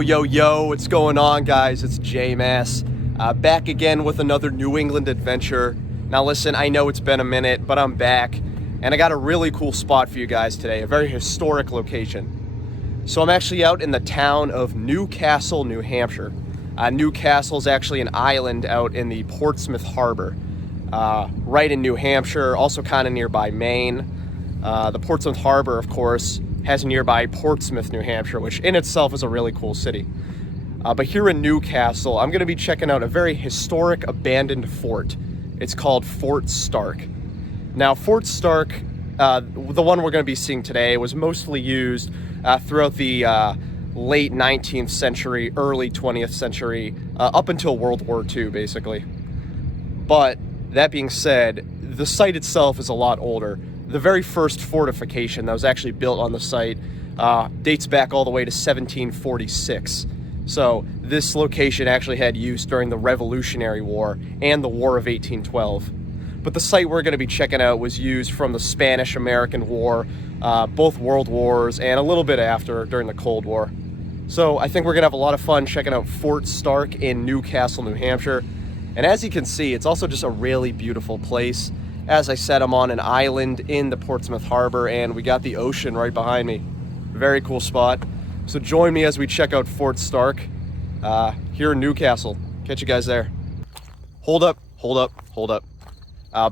Yo, what's going on, guys? It's J-Mass, back again with another New England adventure. Now listen, I know it's been a minute, but I'm back, and I got a really cool spot for you guys today, a very historic location. So I'm actually out in the town of Newcastle, New Hampshire. Newcastle is actually an island out in the Portsmouth Harbor, right in New Hampshire, also kind of nearby Maine. The Portsmouth Harbor, of course, has nearby Portsmouth, New Hampshire, which in itself is a really cool city. But here in Newcastle, I'm going to be checking out a very historic abandoned fort. It's called Fort Stark. Now, Fort Stark, the one we're going to be seeing today, was mostly used throughout the late 19th century, early 20th century, up until World War II, basically. But that being said, the site itself is a lot older. The very first fortification that was actually built on the site dates back all the way to 1746. So this location actually had use during the Revolutionary War and the War of 1812. But the site we're going to be checking out was used from the Spanish-American War, both World Wars, and a little bit after during the Cold War. So I think we're going to have a lot of fun checking out Fort Stark in Newcastle, New Hampshire. And as you can see, it's also just a really beautiful place. As I said, I'm on an island in the Portsmouth Harbor, and we got the ocean right behind me. Very cool spot. So join me as we check out Fort Stark here in Newcastle. Catch you guys there. Hold up.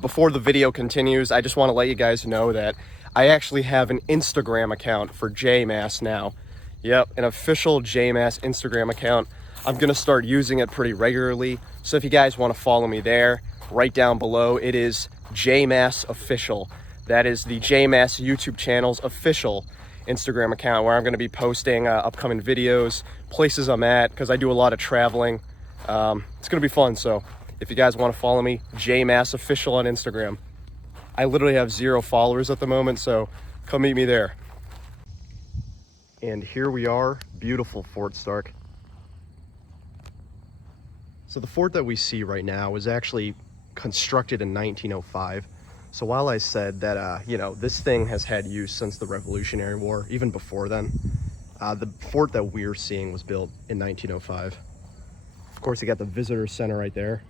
Before the video continues, I just want to let you guys know that I actually have an Instagram account for J-Mass now. Yep, an official J-Mass Instagram account. I'm going to start using it pretty regularly. So if you guys want to follow me there, right down below, it is J-Mass Official. That is the J-Mass YouTube channel's official Instagram account, where I'm going to be posting upcoming videos, places I'm at, because I do a lot of traveling. It's going to be fun. So if you guys want to follow me, J-Mass Official on Instagram. I literally have 0 followers at the moment, so come meet me there. And here we are, beautiful Fort Stark. So the fort that we see right now was actually constructed in 1905. So while I said that, this thing has had use since the Revolutionary War, even before then, the fort that we're seeing was built in 1905. Of course, you got the visitor center right there.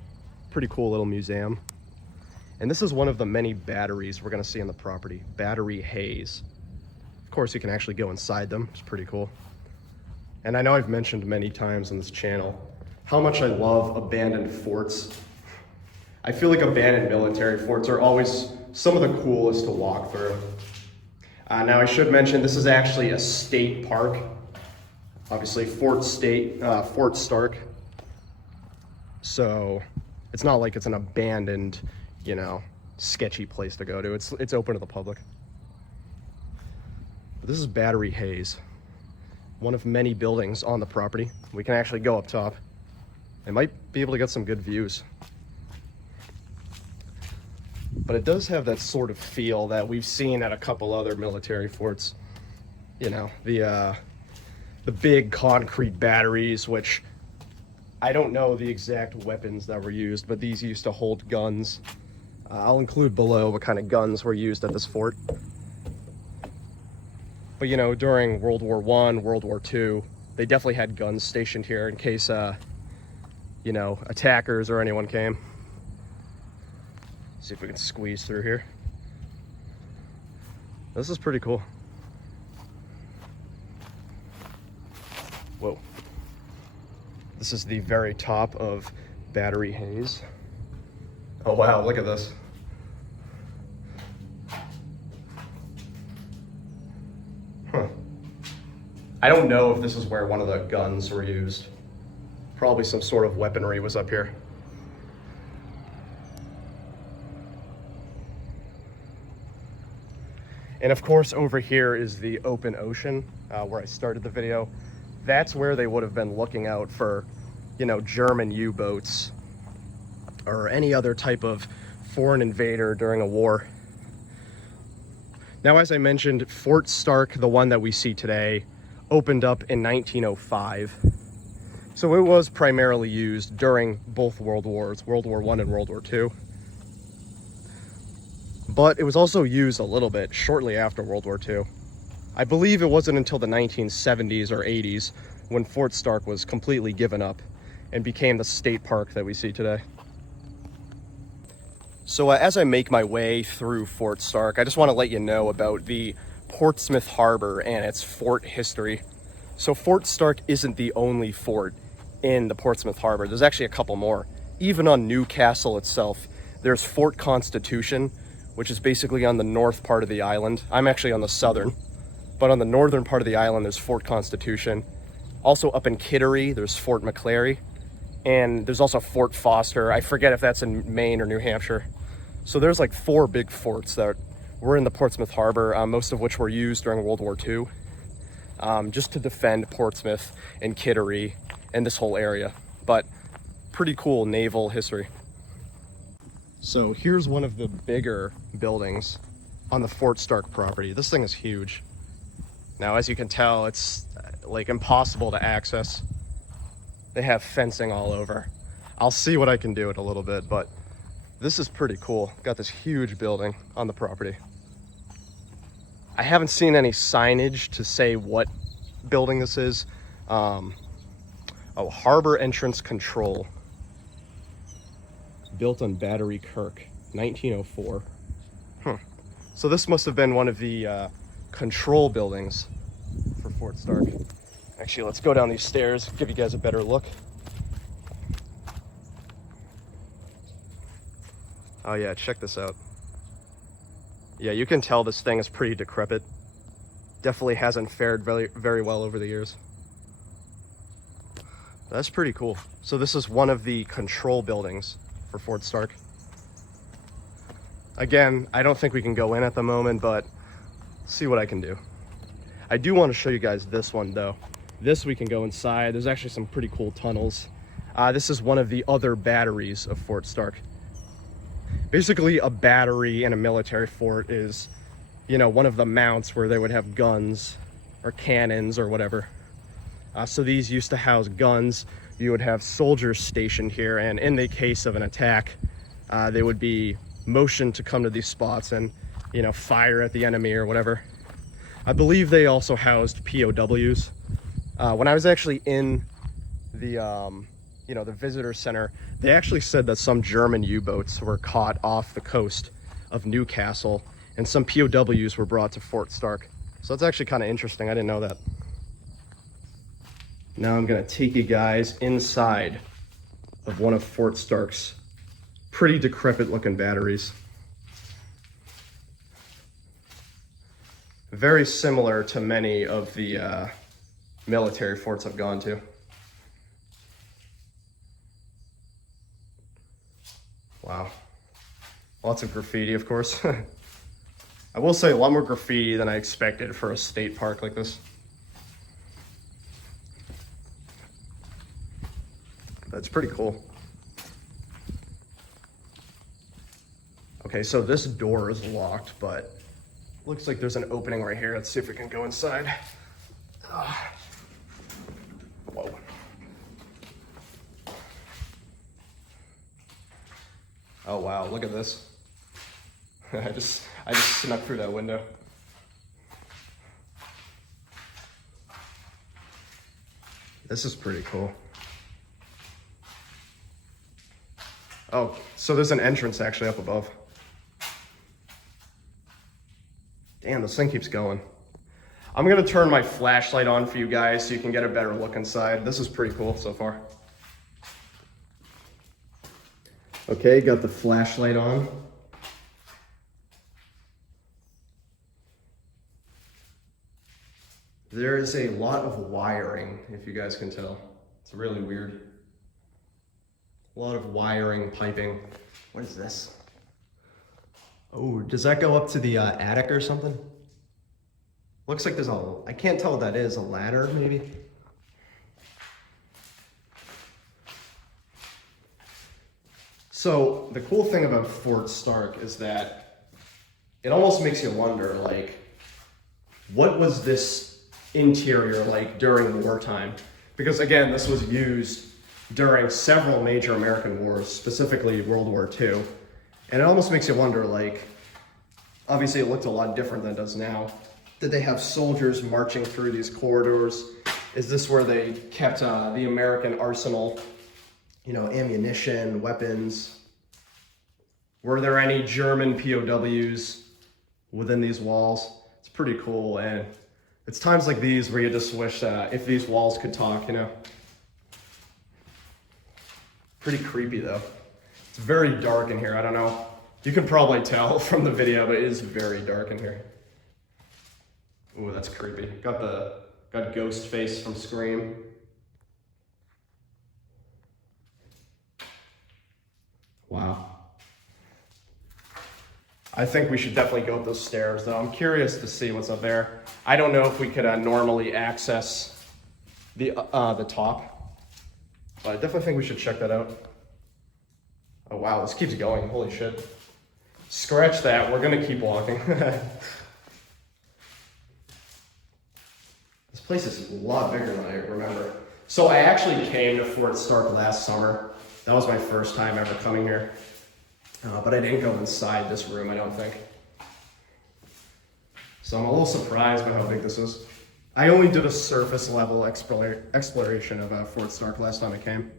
Pretty cool little museum. And this is one of the many batteries we're going to see on the property, Battery Haze. Of course, you can actually go inside them. It's pretty cool. And I know I've mentioned many times on this channel how much I love abandoned forts. I feel like abandoned military forts are always some of the coolest to walk through. Now I should mention this is actually a state park. Obviously Fort Stark. So it's not like it's an abandoned, sketchy place to go to. It's open to the public. But this is Battery Haze, one of many buildings on the property. We can actually go up top. I might be able to get some good views. But it does have that sort of feel that we've seen at a couple other military forts. The big concrete batteries, which I don't know the exact weapons that were used, but these used to hold guns. I'll include below what kind of guns were used at this fort. But during World War I, World War II, they definitely had guns stationed here in case attackers or anyone came. See if we can squeeze through here. This is pretty cool. Whoa. This is the very top of Battery Haze. Oh wow, look at this. I don't know if this is where one of the guns were used. Probably some sort of weaponry was up here. And of course, over here is the open ocean, where I started the video. That's where they would have been looking out for, German U-boats or any other type of foreign invader during a war. Now, as I mentioned, Fort Stark, the one that we see today, opened up in 1905. So it was primarily used during both World Wars, World War I and World War II. But it was also used a little bit shortly after World War II. I believe it wasn't until the 1970s or 80s when Fort Stark was completely given up and became the state park that we see today. So as I make my way through Fort Stark, I just want to let you know about the Portsmouth Harbor and its fort history. So Fort Stark isn't the only fort in the Portsmouth Harbor. There's actually a couple more. Even on Newcastle itself, there's Fort Constitution, which is basically on the north part of the island. I'm actually on the southern, but on the northern part of the island, there's Fort Constitution. Also up in Kittery, there's Fort McClary, and there's also Fort Foster. I forget if that's in Maine or New Hampshire. So there's like 4 big forts that were in the Portsmouth Harbor, most of which were used during World War II, just to defend Portsmouth and Kittery and this whole area. But pretty cool naval history. So here's one of the bigger buildings on the Fort Stark property. This thing is huge. Now, as you can tell, it's like impossible to access. They have fencing all over. I'll see what I can do in a little bit, but this is pretty cool. Got this huge building on the property. I haven't seen any signage to say what building this is. Oh, Harbor Entrance Control. Built on Battery Kirk, 1904. So this must have been one of the control buildings for Fort Stark. Actually, let's go down these stairs, give you guys a better look. Oh yeah, check this out. Yeah, you can tell this thing is pretty decrepit. Definitely hasn't fared very well over the years. That's pretty cool. So this is one of the control buildings for Fort Stark. Again, I don't think we can go in at the moment, but see what I can do. I do want to show you guys this one though. This we can go inside. There's actually some pretty cool tunnels. This is one of the other batteries of Fort Stark. Basically, a battery in a military fort is, you know, one of the mounts where they would have guns or cannons or whatever. So these used to house guns. You would have soldiers stationed here, and in the case of an attack, they would be motioned to come to these spots and, you know, fire at the enemy or whatever. I believe they also housed POWs. When I was actually in the, you know, the visitor center, they actually said that some German U-boats were caught off the coast of Newcastle, and some POWs were brought to Fort Stark. So that's actually kind of interesting. I didn't know that. Now I'm gonna take you guys inside of one of Fort Stark's pretty decrepit looking batteries. Very similar to many of the military forts I've gone to. Wow. Lots of graffiti, of course. I will say a lot more graffiti than I expected for a state park like this. That's pretty cool. Okay, so this door is locked, but looks like there's an opening right here. Let's see if we can go inside. Whoa. Oh wow, look at this. I just snuck through that window. This is pretty cool. Oh, so there's an entrance actually up above. Damn, this thing keeps going. I'm gonna turn my flashlight on for you guys so you can get a better look inside. This is pretty cool so far. Okay, got the flashlight on. There is a lot of wiring, if you guys can tell. It's really weird. A lot of wiring, piping. What is this? Oh, does that go up to the attic or something? Looks like there's a, I can't tell what that is, a ladder maybe? So the cool thing about Fort Stark is that it almost makes you wonder, like, what was this interior like during wartime? Because again, this was used during several major American wars, specifically World War II. And it almost makes you wonder, like, obviously it looked a lot different than it does now. Did they have soldiers marching through these corridors? is this where they kept the American arsenal, you know, ammunition, weapons. Were there any German POWs within these walls? It's pretty cool, and it's times like these where you just wish if these walls could talk, you know. Pretty creepy though. It's very dark in here, I don't know. You can probably tell from the video, but it is very dark in here. Ooh, that's creepy. Got ghost face from Scream. Wow. I think we should definitely go up those stairs though. I'm curious to see what's up there. I don't know if we could normally access the top, but I definitely think we should check that out. Oh wow, this keeps going, holy shit. Scratch that, we're gonna keep walking. This place is a lot bigger than I remember. So I actually came to Fort Stark last summer. That was my first time ever coming here. But I didn't go inside this room, I don't think. So I'm a little surprised by how big this is. I only did a surface level exploration of Fort Stark last time I came.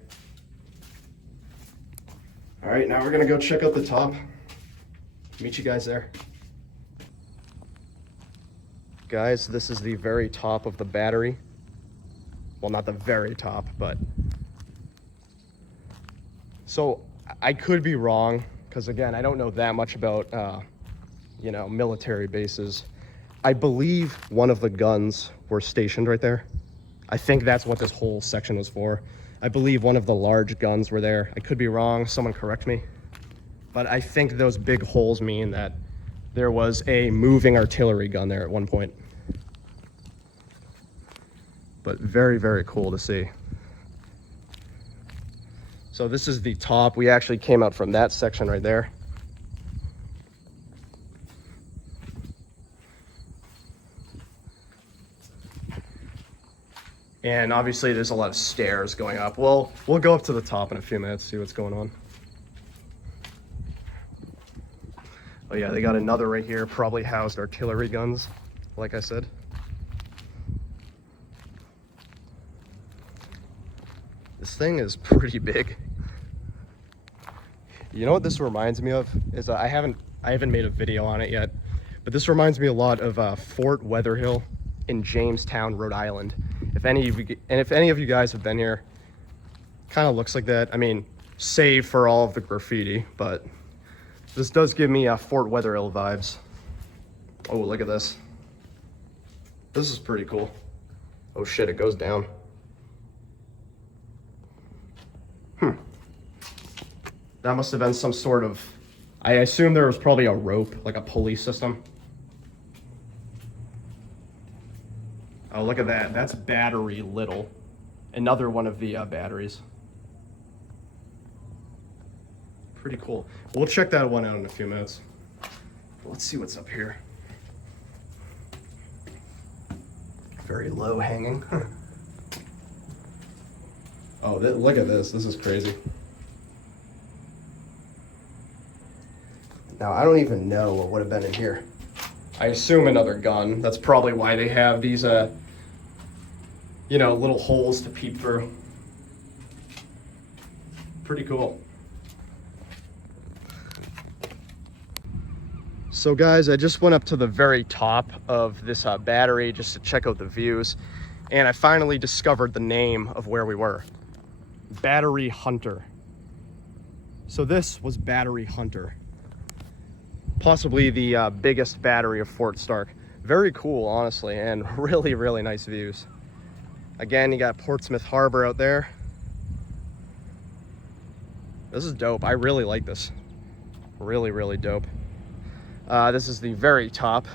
All right, now we're gonna go check out the top. Meet you guys there. Guys, this is the very top of the battery. Well, not the very top, but. So I could be wrong, because again, I don't know that much about, you know, military bases. I believe one of the guns were stationed right there. I think that's what this whole section was for. I believe one of the large guns were there. I could be wrong, someone correct me. But I think those big holes mean that there was a moving artillery gun there at one point. But very, very cool to see. So this is the top. We actually came out from that section right there. And obviously there's a lot of stairs going up. Well, we'll go up to the top in a few minutes, see what's going on. Oh yeah, they got another right here, probably housed artillery guns, like I said. This thing is pretty big. You know what this reminds me of? Is I haven't made a video on it yet, but this reminds me a lot of Fort Weatherhill in Jamestown, Rhode Island. If any of you guys have been here, kind of looks like that. I mean, save for all of the graffiti, but this does give me Fort Weatherhill vibes. Oh, look at this. This is pretty cool. Oh shit, it goes down. That must have been some sort of, I assume there was probably a rope, like a pulley system. Oh, look at that. That's Battery Little. Another one of the batteries. Pretty cool. We'll check that one out in a few minutes. Let's see what's up here. Very low hanging. Oh, look at this. This is crazy. Now, I don't even know what would have been in here. I assume another gun. That's probably why they have these, you know, little holes to peep through. Pretty cool. So guys, I just went up to the very top of this battery just to check out the views, and I finally discovered the name of where we were. Battery Hunter. So this was Battery Hunter. Possibly the biggest battery of Fort Stark. Very cool, honestly, and really, really nice views. Again, you got Portsmouth Harbor out there. This is dope. I really like this. Really, really dope. This is the very top.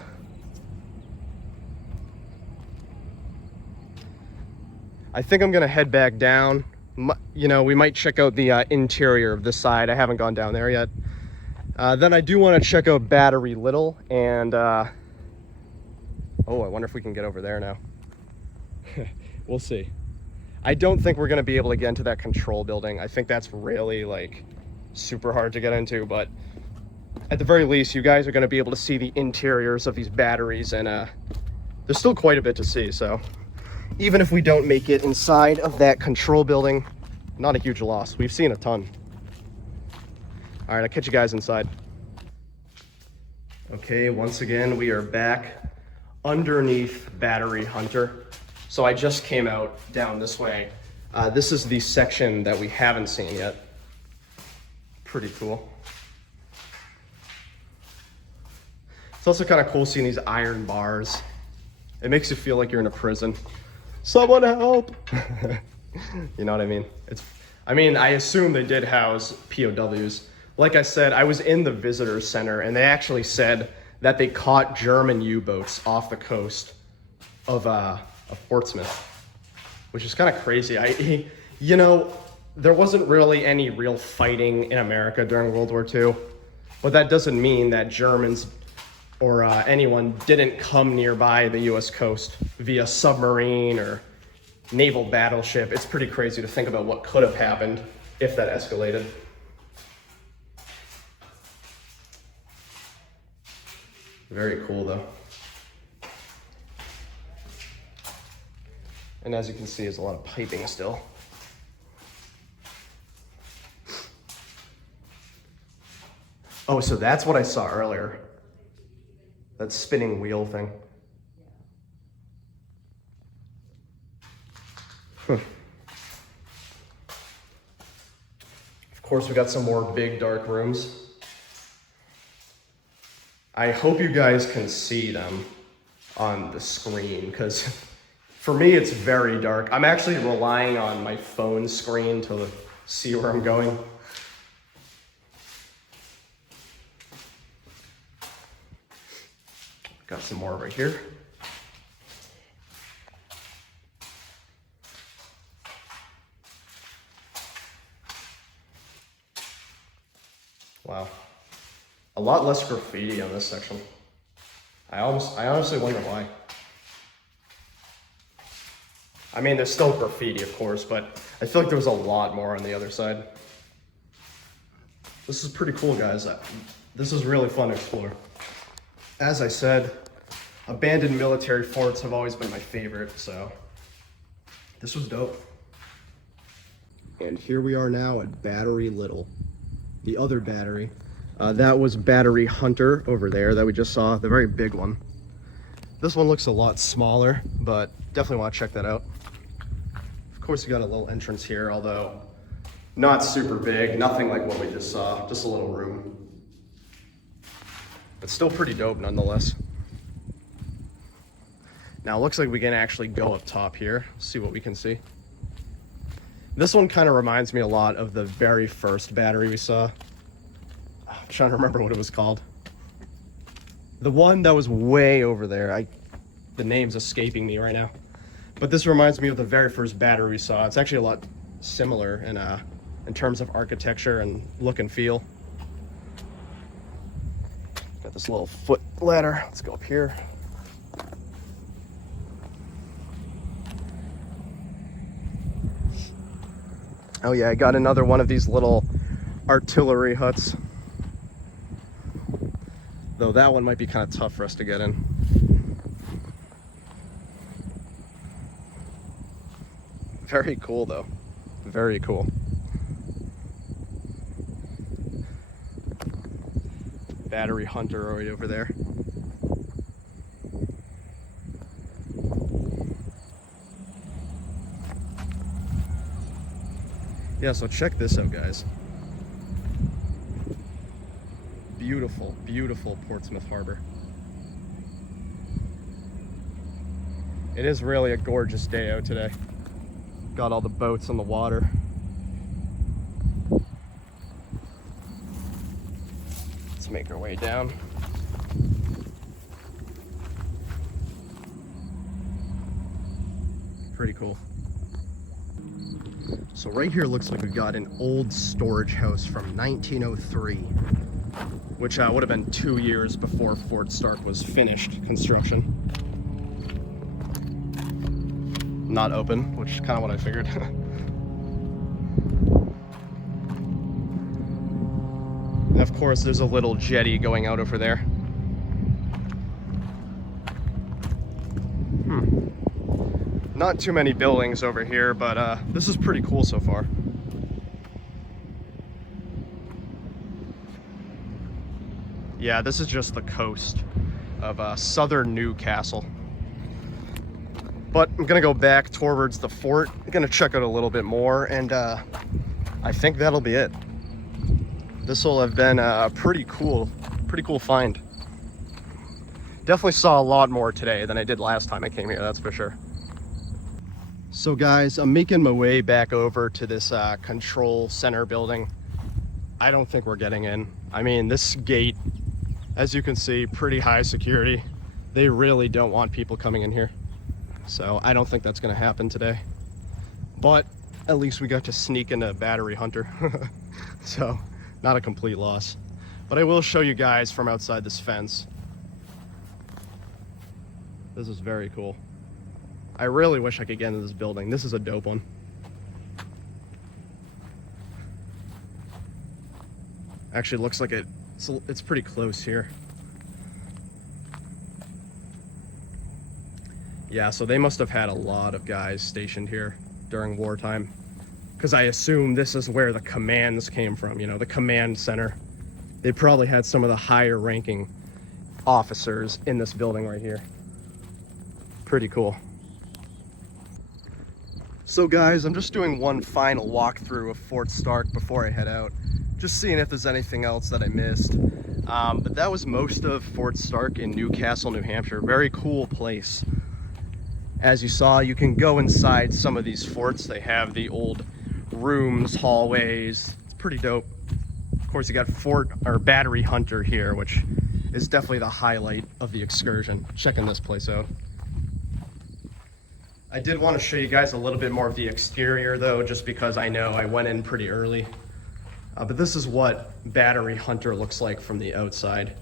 I think I'm gonna head back down. You know, we might check out the interior of this side. I haven't gone down there yet. Then I do want to check out Battery Little, and oh, I wonder if we can get over there now. We'll see. I don't think we're going to be able to get into that control building. I think that's really, like, super hard to get into, but at the very least, you guys are going to be able to see the interiors of these batteries, and there's still quite a bit to see, so even if we don't make it inside of that control building, not a huge loss. We've seen a ton. All right, I'll catch you guys inside. Okay, once again, we are back underneath Battery Hunter. So I just came out down this way. This is the section that we haven't seen yet. Pretty cool. It's also kind of cool seeing these iron bars. It makes you feel like you're in a prison. Someone help! You know what I mean? I assume they did house POWs. Like I said, I was in the visitor center and they actually said that they caught German U-boats off the coast of Portsmouth, which is kind of crazy. There wasn't really any real fighting in America during World War II, but that doesn't mean that Germans or anyone didn't come nearby the US coast via submarine or naval battleship. It's pretty crazy to think about what could have happened if that escalated. Very cool though. And as you can see, there's a lot of piping still. Oh, so that's what I saw earlier. That spinning wheel thing. Of course, we got some more big dark rooms. I hope you guys can see them on the screen, because for me, it's very dark. I'm actually relying on my phone screen to see where I'm going. Got some more right here. Wow. A lot less graffiti on this section. I honestly wonder why. I mean, there's still graffiti, of course, but I feel like there was a lot more on the other side. This is pretty cool, guys. This is really fun to explore. As I said, abandoned military forts have always been my favorite, so this was dope. And here we are now at Battery Little, the other battery. That was Battery Hunter over there that we just saw, the very big one. This one looks a lot smaller, but definitely want to check that out. Of course, you got a little entrance here, although not super big, nothing like what we just saw, just a little room. But still pretty dope nonetheless. Now it looks like we can actually go up top here, see what we can see. This one kind of reminds me a lot of the very first battery we saw. I'm trying to remember what it was called. The one that was way over there. The name's escaping me right now. But this reminds me of the very first battery we saw. It's actually a lot similar in terms of architecture and look and feel. Got this little foot ladder. Let's go up here. Oh yeah, I got another one of these little artillery huts. Though that one might be kind of tough for us to get in. Very cool though. Very cool. Battery Hunter right over there. Yeah, so check this out, guys. Beautiful, beautiful Portsmouth Harbor. It is really a gorgeous day out today. Got all the boats on the water. Let's make our way down. Pretty cool. So right here looks like we got an old storage house from 1903, which would have been 2 years before Fort Stark was finished construction. Not open, which is kind of what I figured. And of course, there's a little jetty going out over there. Not too many buildings over here, but this is pretty cool so far. Yeah, this is just the coast of southern Newcastle. But I'm gonna go back towards the fort. I'm gonna check out a little bit more, and I think that'll be it. This will have been a pretty cool find. Definitely saw a lot more today than I did last time I came here, that's for sure. So guys, I'm making my way back over to this control center building. I don't think we're getting in. I mean, this gate, as you can see, pretty high security. They really don't want people coming in here. So I don't think that's gonna happen today. But at least we got to sneak into Battery Hunter. So not a complete loss. But I will show you guys from outside this fence. This is very cool. I really wish I could get into this building. This is a dope one. Actually, it looks like it's pretty close here. Yeah, so they must have had a lot of guys stationed here during wartime, because I assume this is where the commands came from, you know, the command center. They probably had some of the higher ranking officers in this building right here. Pretty cool. So guys, I'm just doing one final walkthrough of Fort Stark before I head out. Just seeing if there's anything else that I missed. But that was most of Fort Stark in Newcastle, New Hampshire. Very cool place. As you saw, you can go inside some of these forts. They have the old rooms, hallways. It's pretty dope. Of course, you got Battery Hunter here, which is definitely the highlight of the excursion. Checking this place out. I did want to show you guys a little bit more of the exterior though, just because I know I went in pretty early. But this is what Battery Hunter looks like from the outside.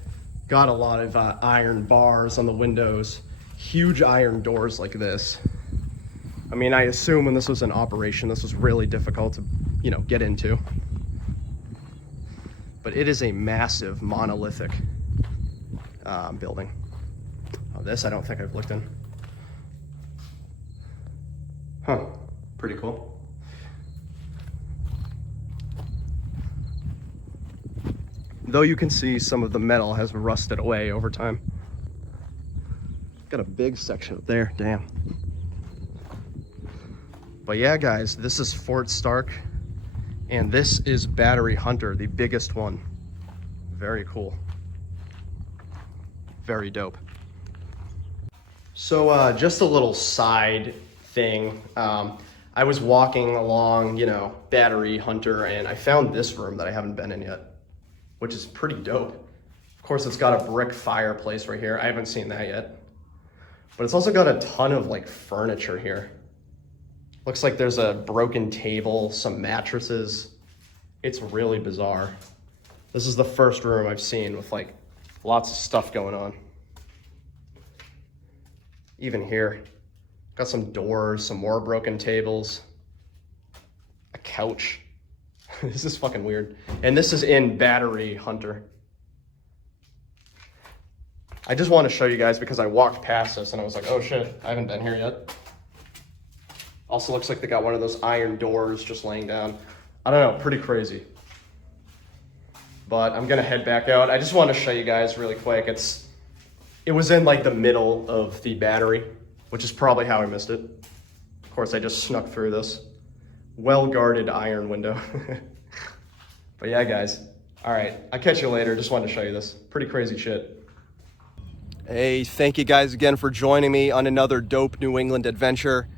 Got a lot of iron bars on the windows, huge iron doors like this. I mean, I assume when this was in operation, this was really difficult to, you know, get into. But it is a massive monolithic building. Oh, this I don't think I've looked in. Huh, pretty cool. Though you can see some of the metal has rusted away over time. Got a big section up there, damn. But yeah, guys, this is Fort Stark, and this is Battery Hunter, the biggest one. Very cool. Very dope. So just a little side thing. I was walking along, you know, Battery Hunter, and I found this room that I haven't been in yet, which is pretty dope. Of course, it's got a brick fireplace right here. I haven't seen that yet. But it's also got a ton of like furniture here. Looks like there's a broken table, some mattresses. It's really bizarre. This is the first room I've seen with like lots of stuff going on. Even here. Got some doors, some more broken tables, a couch. This is fucking weird. And this is in Battery Hunter. I just want to show you guys because I walked past this and I was like, oh shit, I haven't been here yet. Also looks like they got one of those iron doors just laying down. I don't know, pretty crazy. But I'm gonna head back out. I just want to show you guys really quick. It was in like the middle of the battery, which is probably how I missed it. Of course, I just snuck through this. Well-guarded iron window. But yeah, guys. All right, I'll catch you later. Just wanted to show you this. Pretty crazy shit. Hey, thank you guys again for joining me on another dope New England adventure.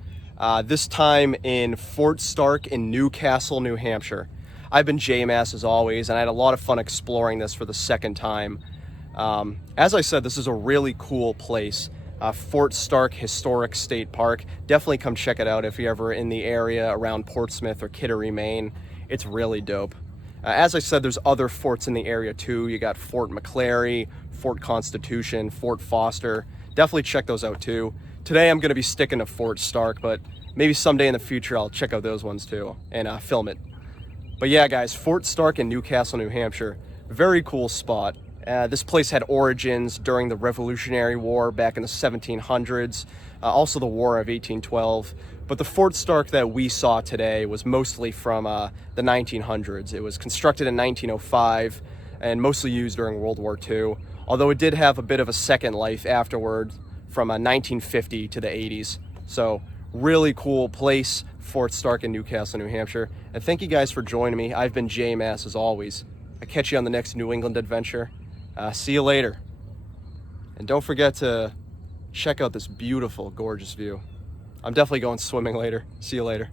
This time in Fort Stark in Newcastle, New Hampshire. I've been J-Mass as always, and I had a lot of fun exploring this for the second time. As I said, this is a really cool place. Fort Stark Historic State Park. Definitely come check it out if you're ever in the area around Portsmouth or Kittery, Maine. It's really dope. As I said, there's other forts in the area too. You got Fort McClary, Fort Constitution, Fort Foster. Definitely check those out too. Today I'm going to be sticking to Fort Stark, but maybe someday in the future I'll check out those ones too and film it. But yeah, guys, Fort Stark in Newcastle, New Hampshire. Very cool spot. This place had origins during the Revolutionary War back in the 1700s, also the War of 1812. But the Fort Stark that we saw today was mostly from the 1900s. It was constructed in 1905 and mostly used during World War II, although it did have a bit of a second life afterward from 1950 to the 80s. So really cool place, Fort Stark in Newcastle, New Hampshire. And thank you guys for joining me. I've been Jay Mass as always. I'll catch you on the next New England adventure. See you later. And don't forget to check out this beautiful, gorgeous view. I'm definitely going swimming later. See you later.